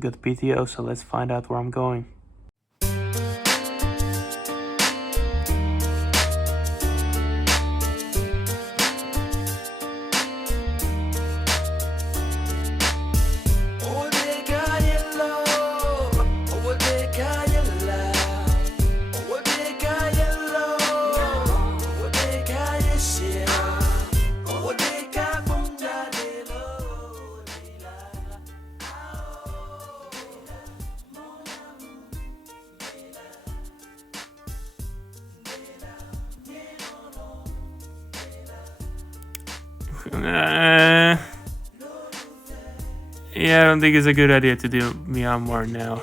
Got PTO, so let's find out where I'm going. Yeah, I don't think it's a good idea to do Myanmar now.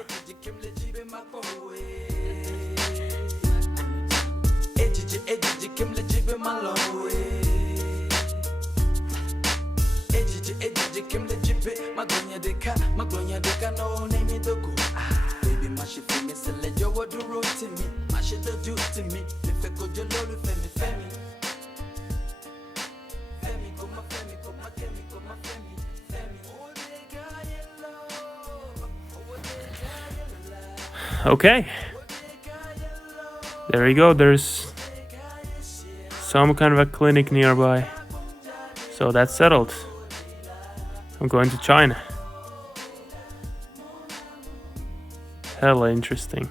Okay, there you go. There's some kind of a clinic nearby, so that's settled. I'm going to China. Hella interesting.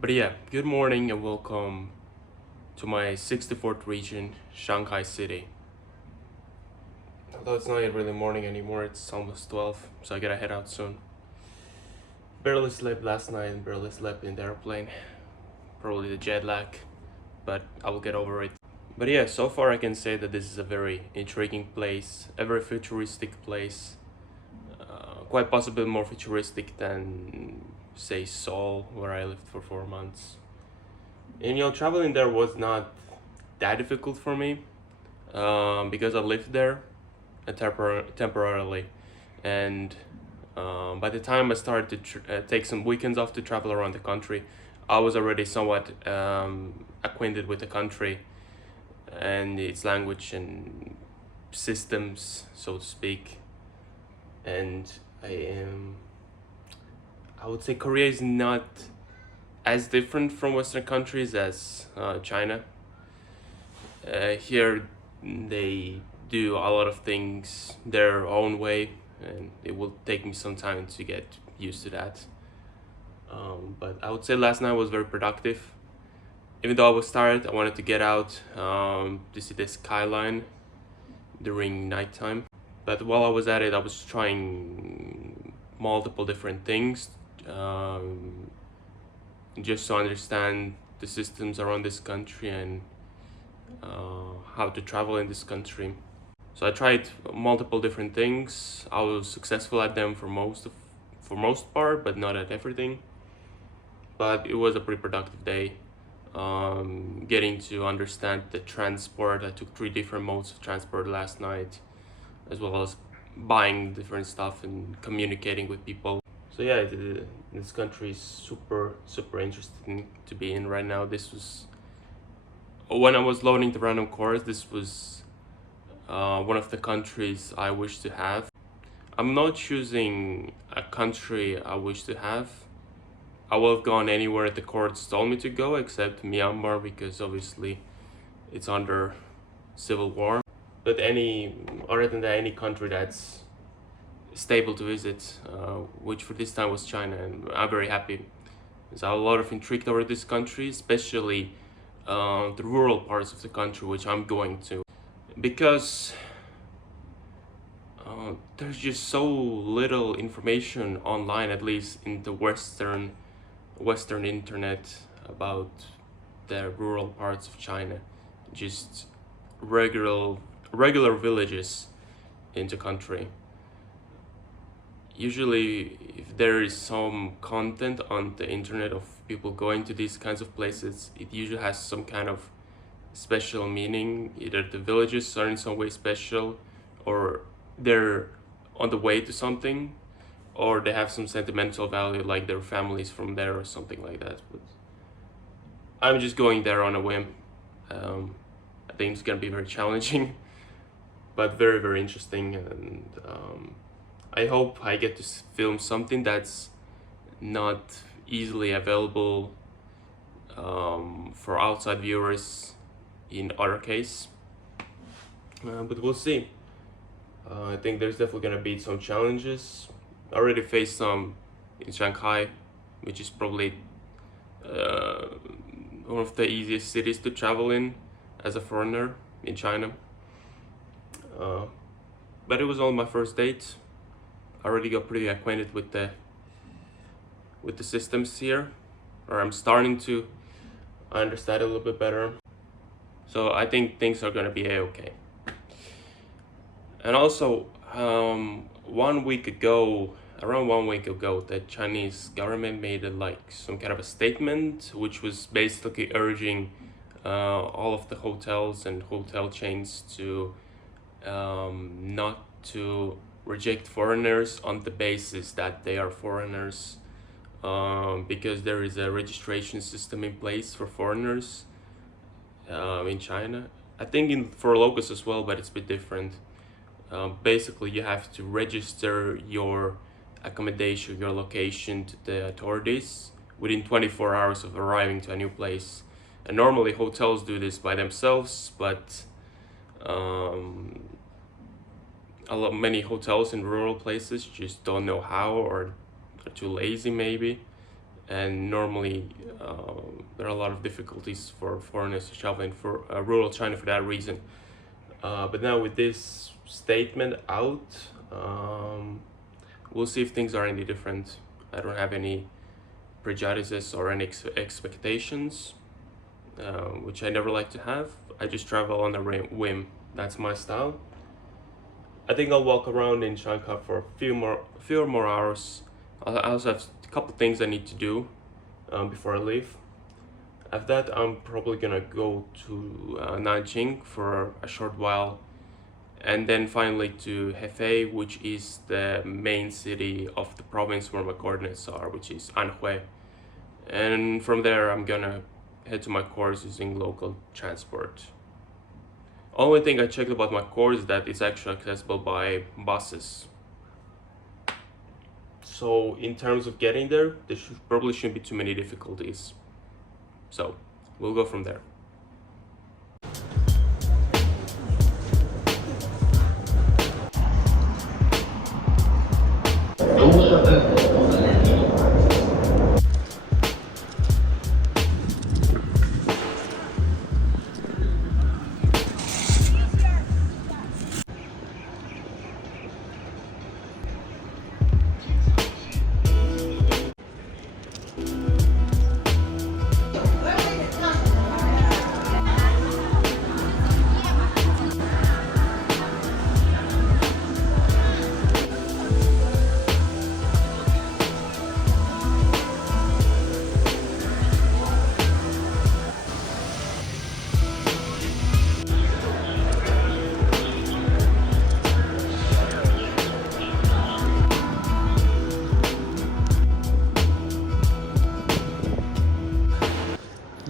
But yeah, good morning and welcome to my 64th region, Shanghai City. Although it's not really morning anymore, it's almost 12, so I gotta head out soon. Barely slept last night and barely slept in the airplane. Probably the jet lag, but I will get over it. But yeah, so far I can say that this is a very intriguing place, a very futuristic place. Quite possibly more futuristic than, say, Seoul, where I lived for 4 months. And traveling there was not that difficult for me because I lived there temporarily, and by the time I started to take some weekends off to travel around the country, I was already somewhat acquainted with the country and its language and systems, so to speak. And I would say Korea is not as different from Western countries as China. Here they do a lot of things their own way, and it will take me some time to get used to that. But I would say last night was very productive. Even though I was tired, I wanted to get out to see the skyline during nighttime. But while I was at it, I was trying multiple different things just to understand the systems around this country and how to travel in this country. So I tried multiple different things. I was successful at them for most part, but not at everything. But it was a pretty productive day. Getting to understand the transport. I took 3 different modes of transport last night, as well as buying different stuff and communicating with people. So yeah, this country is super interesting to be in right now. This was when I was loading the random course. This was one of the countries I wish to have. I'm not choosing a country I wish to have. I would have gone anywhere the courts told me to go except Myanmar, because obviously it's under civil war. But other than that, any country that's stable to visit, which for this time was China, and I'm very happy. There's a lot of intrigue over this country, especially the rural parts of the country, which I'm going to, because there's just so little information online, at least in the Western internet, about the rural parts of China. Just regular villages in the country. Usually, if there is some content on the internet of people going to these kinds of places, it usually has some kind of special meaning. Either the villages are in some way special, or they're on the way to something, or they have some sentimental value, like their families from there or something like that. But I'm just going there on a whim. I think it's gonna be very challenging, but very interesting, and I hope I get to film something that's not easily available for outside viewers in other case. But we'll see. I think there's definitely gonna be some challenges. I already faced some in Shanghai, which is probably one of the easiest cities to travel in as a foreigner in China. But it was on my first date. I already got pretty acquainted with the systems here, or I'm starting to understand it a little bit better. So I think things are gonna be a-okay. And also, around 1 week ago, the Chinese government made some kind of a statement, which was basically urging all of the hotels and hotel chains to not to reject foreigners on the basis that they are foreigners, because there is a registration system in place for foreigners in China. I think for locals as well, but it's a bit different. Basically, you have to register your accommodation, your location to the authorities within 24 hours of arriving to a new place. And normally hotels do this by themselves, but many hotels in rural places just don't know how, or are too lazy maybe. And normally there are a lot of difficulties for foreigners to travel in for rural China for that reason. But now with this statement out, we'll see if things are any different. I don't have any prejudices or any expectations, which I never like to have. I just travel on a whim. That's my style. I think I'll walk around in Shanghai for a few more hours. I also have a couple things I need to do before I leave. After that, I'm probably gonna go to Nanjing for a short while, and then finally to Hefei, which is the main city of the province where my coordinates are, which is Anhui. And from there, I'm gonna head to my course using local transport. Only thing I checked about my course is that it's actually accessible by buses. So in terms of getting there, there probably shouldn't be too many difficulties. So we'll go from there.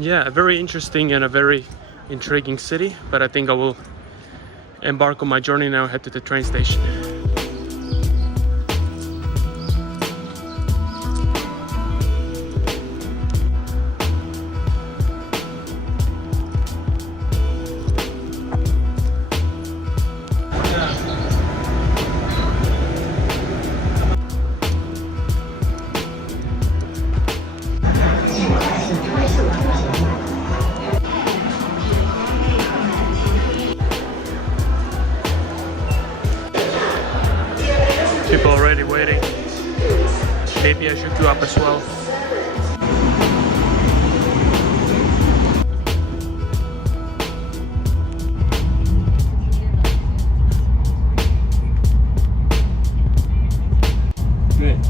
Yeah, a very interesting and a very intriguing city, but I think I will embark on my journey now, head to the train station. People already waiting. Maybe I should go up as well. Good.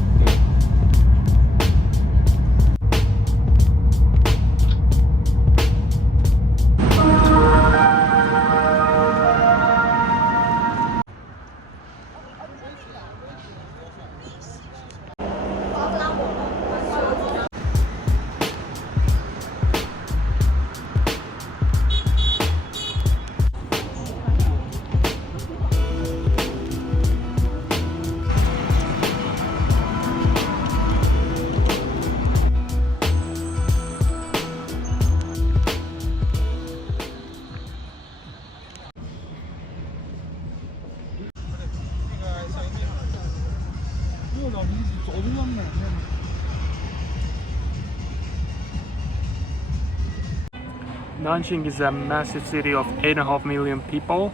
Nanjing is a massive city of 8.5 million people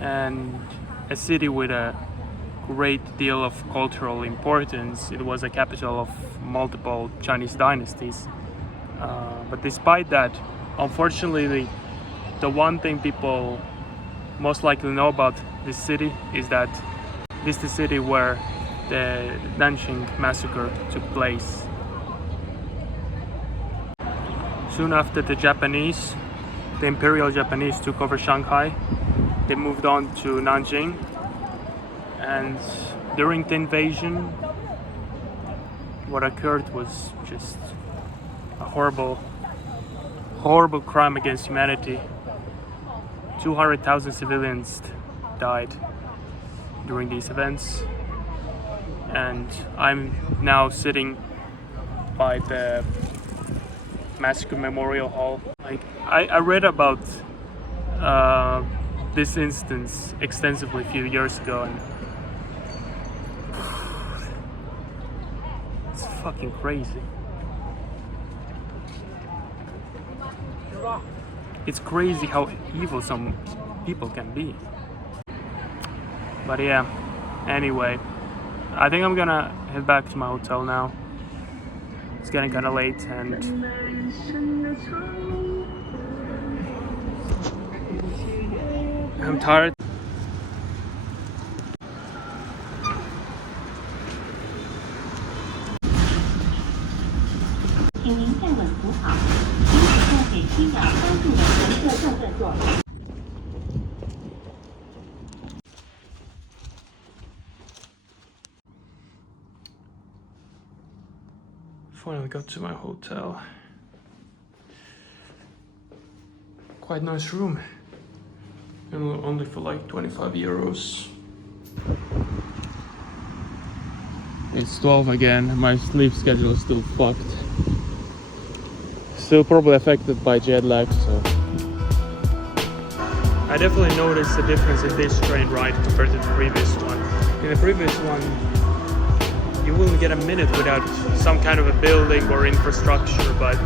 and a city with a great deal of cultural importance. It was a capital of multiple Chinese dynasties. But despite that, unfortunately, the one thing people most likely know about this city is that this is the city where the Nanjing massacre took place. Soon after the Imperial Japanese took over Shanghai, they moved on to Nanjing, and during the invasion, what occurred was just a horrible crime against humanity. 200,000 civilians died during these events, and I'm now sitting by the Massacre Memorial Hall. Like I read about this instance extensively a few years ago, and it's fucking crazy. It's crazy how evil some people can be. But yeah, anyway, I think I'm gonna head back to my hotel now. It's getting kind of late and I'm tired. Finally got to my hotel. Quite nice room. And only for like 25 euros. It's 12 again. My sleep schedule is still fucked. Still probably affected by jet lag, so. I definitely noticed a difference in this train ride compared to the previous one. In the previous one, you wouldn't get a minute without some kind of a building or infrastructure, but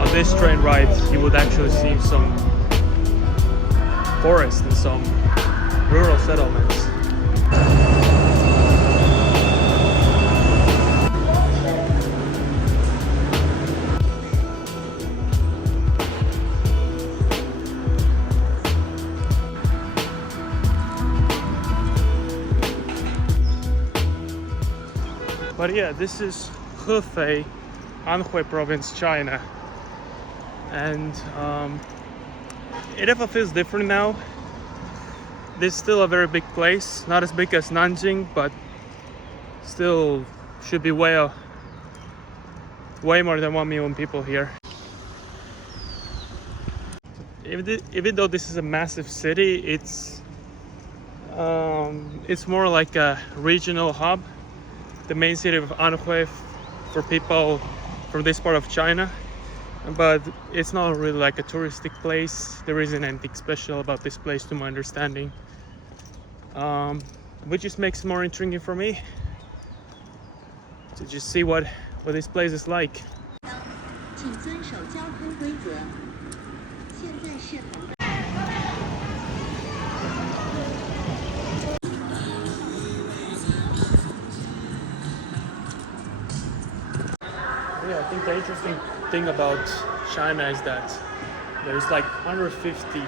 on this train ride you would actually see some forest and some rural settlements. But yeah, this is Hefei, Anhui province, China, and it ever feels different now. This is still a very big place, not as big as Nanjing, but still should be way more than 1 million people here. even though this is a massive city, it's more like a regional hub. The main city of Anhui for people from this part of China, but it's not really like a touristic place. There isn't anything special about this place to my understanding, which just makes it more intriguing for me to just see what this place is like. Yeah, I think the interesting thing about China is that there's like 150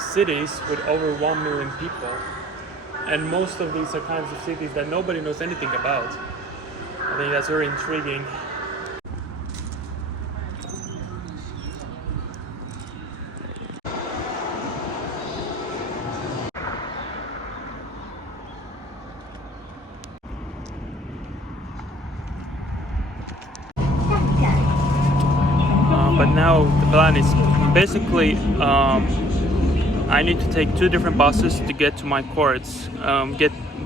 cities with over 1 million people, and most of these are kinds of cities that nobody knows anything about. I think that's very intriguing. But now the plan is basically I need to take 2 different buses to get to my courts,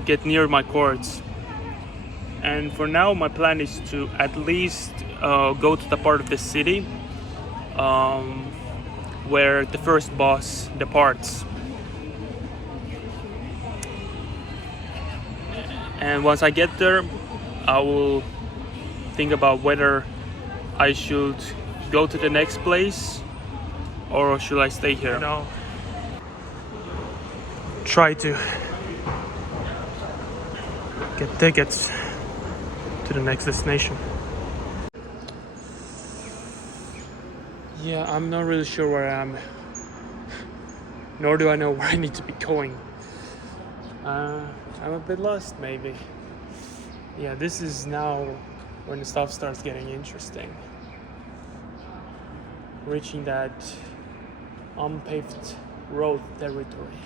get near my courts. And for now, my plan is to at least go to the part of the city where the first bus departs. And once I get there, I will think about whether I should go to the next place or should I stay here. No. Try to get tickets to the next destination. Yeah, I'm not really sure where I am, nor do I know where I need to be going. I'm a bit lost, maybe. Yeah, this is now when the stuff starts getting interesting. Reaching that unpaved road territory.